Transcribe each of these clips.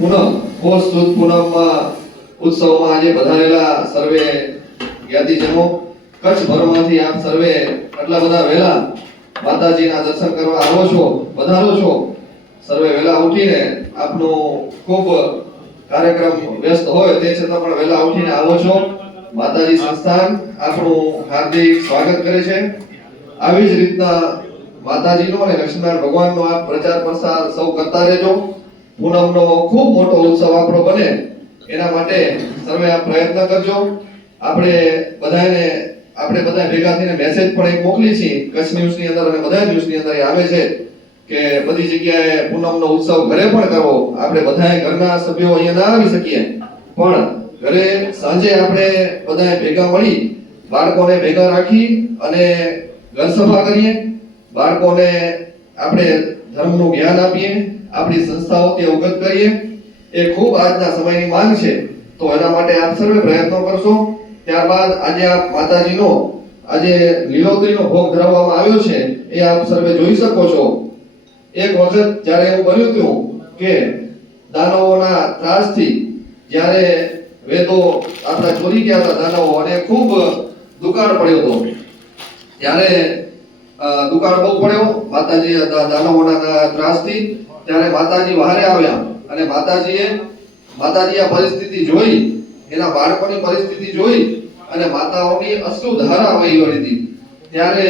પૂનમ પોષ સુદ પૂનમમાં ઉત્સવમાં આજે પધારેલા સર્વે જ્ઞાતિજનો, કચ્છભરમાંથી આપ સર્વે આટલા બધા વહેલા માતાજીના દર્શન કરવા આવો છો, પધારો છો. સર્વે વહેલા ઉઠીને આપનો ખૂબ કાર્યક્રમ વ્યસ્ત હોય તે છતાં પણ વહેલા ઉઠીને આવો છો. માતાજી સંસ્થાન આપણું હાર્દિક સ્વાગત કરે છે. આવી જ રીતના માતાજીનો અને લક્ષ્મીનારાયણ ભગવાનનો આપ પ્રચાર પ્રસાર સૌ કરતા રહેજો. પૂનમનો ખૂબ મોટો ઉત્સવ આપણો બને એના માટે સર્વે આપ પ્રયત્ન કરજો. આપણે બધા ભેગા થઈને મેસેજ પણ એક મોકલી છે કચ્છ ન્યૂઝની અંદર અને બધા ન્યૂઝની અંદર આવે છે કે બધી જગ્યાએ પૂનમનો ઉત્સવ ઘરે પણ કરવો. આપણે બધાએ ઘરના સભ્યો અહીંયા ના આવી શકીએ પણ ઘરે સાંજે આપણે બધાએ ભેગા મળી બાળકોને ભેગા રાખી અને ઘર સફા કરીએ, બાળકોને આપણે ધર્મનું જ્ઞાન આપીએ, આપણી સંસ્થાઓથી અવગત કરીએ. એ ખૂબ આજના સમયની માંગ છે. તો એના માટે આપ સર્વે પ્રયત્નો કરશો. ત્યારબાદ આજે આપ માતાજીનો આજે લીલોતરીનો ભોગ ધરાવવામાં આવ્યો છે એ આપ સર્વે જોઈ શકો છો. એક વખત જ્યારે એવું બન્યું હતું કે દાનવોના ત્રાસથી જ્યારે વેદો આપણા ચોરી ગયા હતા દાનવો અને ખૂબ દુકાળ પડ્યો હતો, ત્યારે દુકાળ બહુ પડ્યો માતાજી દાનવોના ત્રાસથી. ત્યારે માતાજી વહારે આવ્યા અને માતાજીએ આ પરિસ્થિતિ જોઈ, એના બાળકોની પરિસ્થિતિ જોઈ અને માતાઓની અશ્રુ ધારા વહી વળી. ત્યારે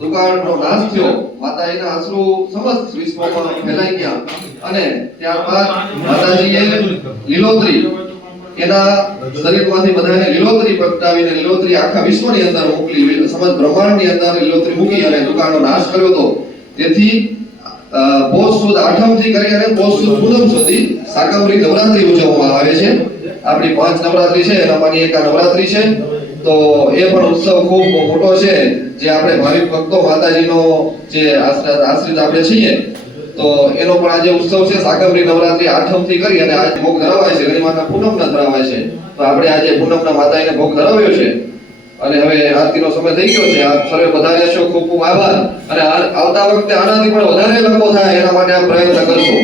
દુકાળનો નાશ થયો, માતાજીના અશ્રુ સમસ્ત વિશ્વમાં ફેલાઈ ગયા અને ત્યારબાદ માતાજીએ લીલોતરી એના શરીરમાંથી બધાને લીલોતરી પ્રગટાવીને લીલોતરી આખા વિશ્વની અંદર મોકલી, સમસ્ત બ્રહ્માંડની અંદર લીલોતરી મૂકી અને દુકાળનો નાશ કર્યો હતો. તેથી પોષ સુદ આઠમ થી કરી અને પોષ સુદ પૂનમ સુધી શાકંભરી નવરાત્રી ઉજવવામાં આવે છે. આપણી 5 નવરાત્રી છે એનામાંની એક આ નવરાત્રી છે. તો એ પણ ઉત્સવ ખૂબ મોટો છે જે આપણે ભાવિક ભક્તો માતાજીનો જે આશ્રિત આપણે છીએ તો એનો પણ આજે ઉત્સવ છે. શાકંભરી નવરાત્રી આઠમ થી કરી અને આજે ભોગ ધરાવાય છે, ઘણી માતા પૂનમના ધરાવાય છે. તો આપણે આજે પૂનમના માતાજીને ભોગ ધરાવ્યો છે અને હવે આરતીનો સમય થઈ ગયો છે. આપ સર્વે પધાર્યા છો, ખૂબ ખૂબ આભાર. અને આવતા વખતે આનાથી પણ વધારે લોકો થાય એના માટે આપ પ્રયત્ન કરશો,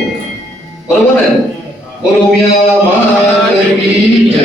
બરોબર ને? બોલો મિયા માત કી જય.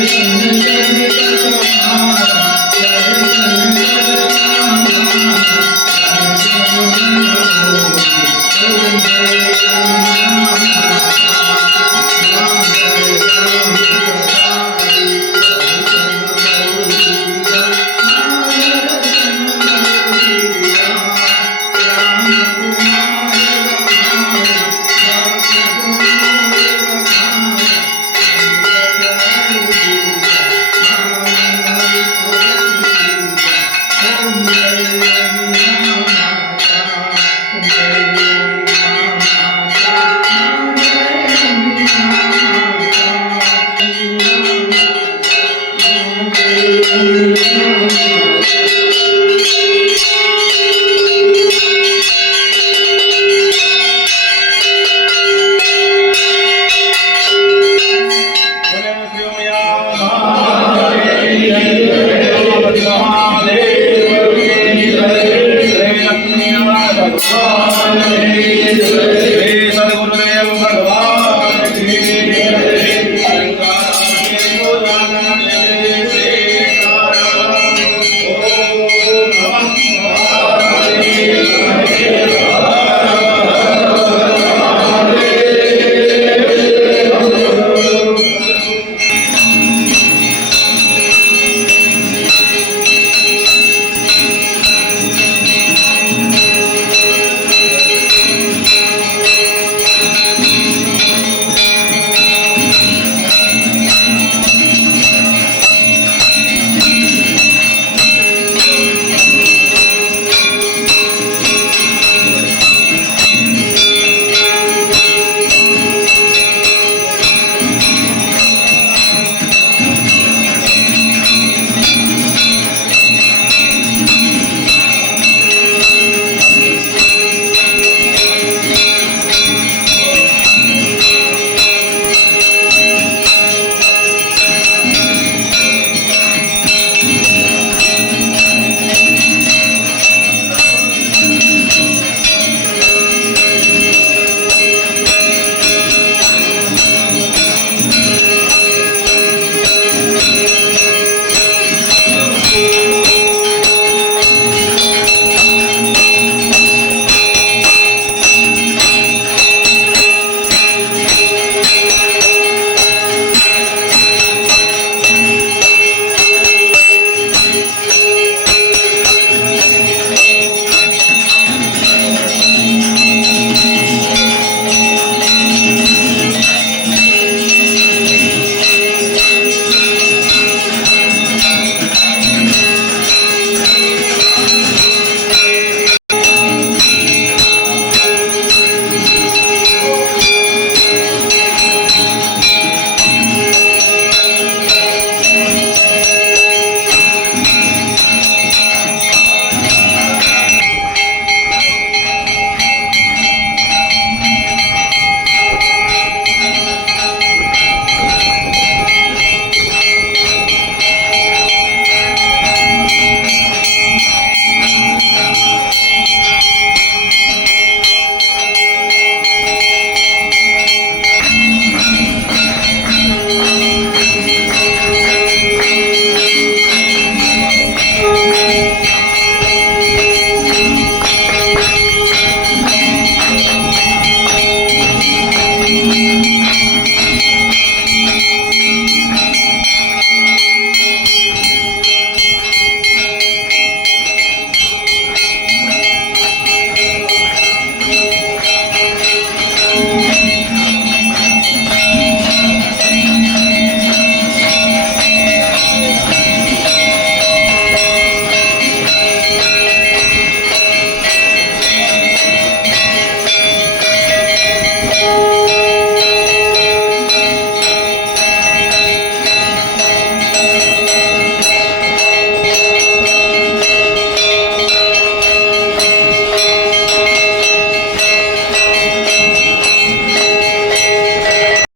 दर्शन